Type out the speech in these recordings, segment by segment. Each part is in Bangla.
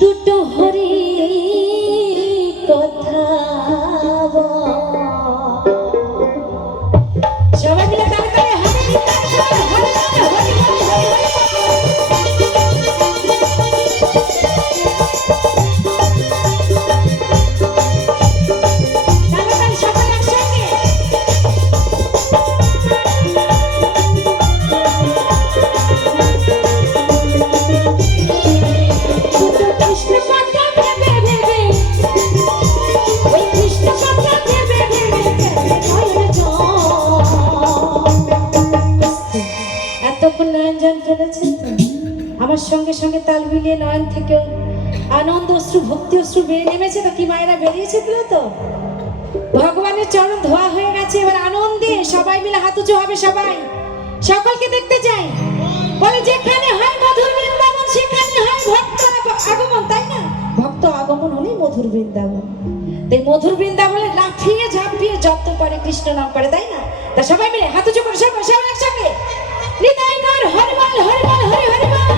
দুটো হরি কথা সবাই মিলে তালে তালে হরি আমার সঙ্গে সঙ্গে তাল মিলিয়ে নয়ন থেকে আনন্দ অশ্রু ভক্তি অশ্রু বেরিয়ে নেমেছে। তো কি মায়েরা বেরিয়েছিল, তো ভগবানের চরণ ধোয়া হয়ে গেছে। এবার আনন্দে সবাই মিলে হাত উঁচু হবে, সবাই সকলকে দেখতে চাই। বলে যেখানে হয় মধুর বৃন্দাবন সেখানে হয় ভক্ত আগমন, তাই না? ভক্ত আগমন হলেই মধুর বৃন্দাবন। তাই মধুর বৃন্দাবনে লাফিয়ে ঝাঁপিয়ে যত পারে কৃষ্ণ নাম করে, তাই না? তা সবাই মিলে হাত উঁচু করে সবাই সবাই একসঙ্গে নিতাই গৌর হরিবল হরিবল হরি হরিবল।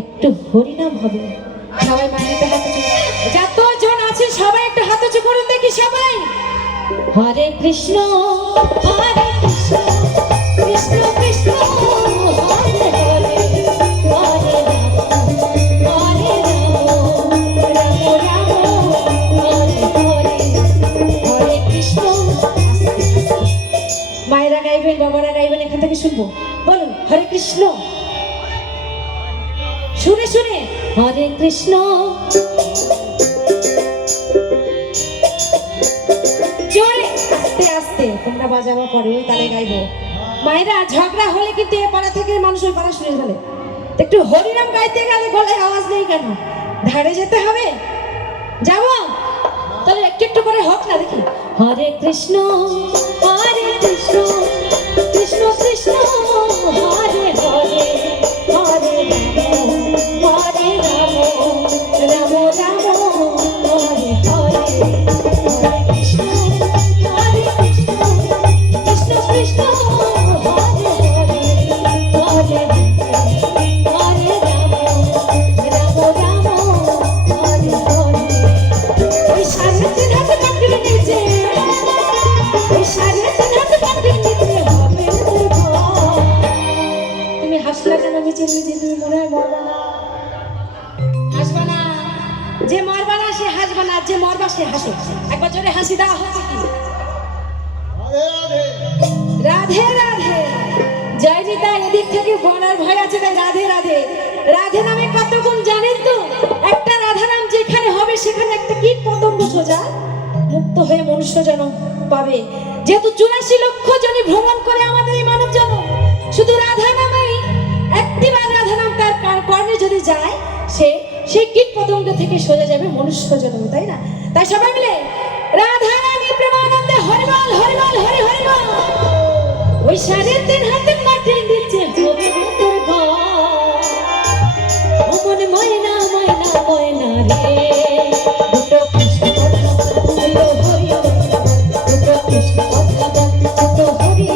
একটু হরিনাম হবে, সবাই মায়ের হাত উঁচু, যতজন আছে সবাই একটু হাত উঁচু করুন দেখি সবাই। হরে কৃষ্ণ হরে কৃষ্ণ কৃষ্ণ কৃষ্ণ হরে হরে হরে রাম রাম রাম হরে হরে হরে কৃষ্ণ। মায়েরা গাইবেন, বাবারা গাইবেন, এখান থেকে শুনবো। বলুন হরে কৃষ্ণ শুনে শুনে। হরে কৃষ্ণ জোরে আস্তে আস্তে তোমরা বাজাবো, পরে ওই তালে গাইবো। মায়েরা ঝগড়া হলে কিন্তু এ পাড়া থেকে মানুষ ওই পাড়া শুনে গেলে একটু হরিনাম গাইতে গেলে গলায় আওয়াজ নেই কেন? ধারে যেতে হবে, যাবো তাহলে একটু একটু করে হোক না দেখি। হরে কৃষ্ণ কৃষ্ণ কৃষ্ণ হরে হরে হরে রাম হরে রাম রাম রাম হরে হরে হরে কৃষ্ণ কৃষ্ণ কৃষ্ণ কৃষ্ণ হরে হরে হরে হরে রাম রাম রাম হরে হরে। ওই সাড়ে তিন হাতে পাখির নিচে, ওই সাড়ে তিন হাতে পাখির নিচে হবে তুমি হাসলা কেন নিচে নিচে? তুমি মনে হয় মরবা না, হাসবা না। যে মরবা না সে হাসবা না, যে মরবা সে হাসো। একবার জোরে হাসি দাও। হচ্ছে কি রাধে রাধে জয় মরার ভয় আছে, তাই রাধে রাধে। রাধে নামে কত গুণ জানেন তো? একটা রাধা নাম যেখানে হবে সেখানে একটা কীট পতঙ্গ সোজা মুক্ত হয়ে মনুষ্য জন্ম পাবে। যেহেতু 84 লক্ষ জনই ভ্রমণ করে আমাদের এই মানব জন্ম, শুধু রাধা নামেই একটিবার রাধা নাম তার কর্ণে যদি যায়, সেই কীট পতঙ্গ থেকে সোজা যাবে মনুষ্য জন্ম, তাই না? তাই সবাই মিলে রাধা রানী প্রেমানন্দে হরিবল হরিবল হরি হরিবল। ওই 3.5 হাতে মাটি দিচ্ছে হবে তোর ঘর, ও মনে ময়না ময়না ময়না রে। দুটো কৃষ্ণ কথা দুটো হরি দুটো কৃষ্ণ কথা দুটো হরি।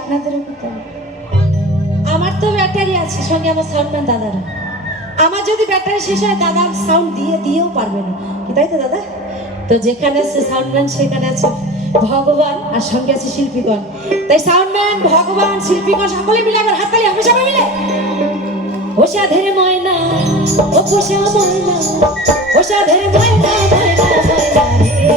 আপনাদেরও কথা, আমার তো ব্যাটারি আছে, সঙ্গে আমার সাউন্ডম্যান দাদারা। আমার যদি ব্যাটারি শেষ হয় দাদা সাউন্ড দিয়েও পারবে না, কি তাই তো দাদা? তো যেখানে আছে সাউন্ডম্যান সেখানে আছে ভগবান, আর সঙ্গে আছে শিল্পীগণ। তাই সাউন্ডম্যান, ভগবান, শিল্পীগণ সকলে মিলে আবার হাততালি হবে সবাই মিলে। ও সাধের ময়না ও পোষা ময়না, ও সাধের ময়না ময়না ময়না রে।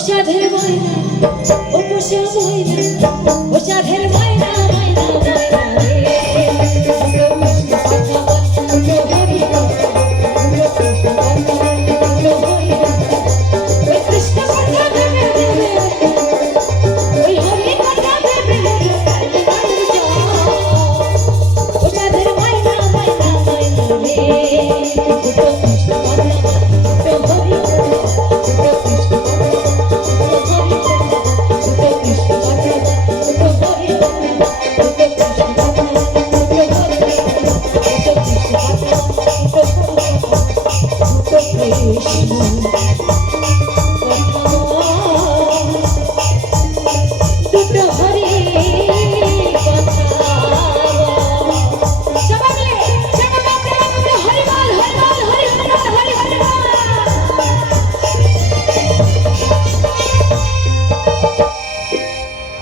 সাধের ময়না ও পোষা ময়না, ও সাধের ময়না ময়না ময়না।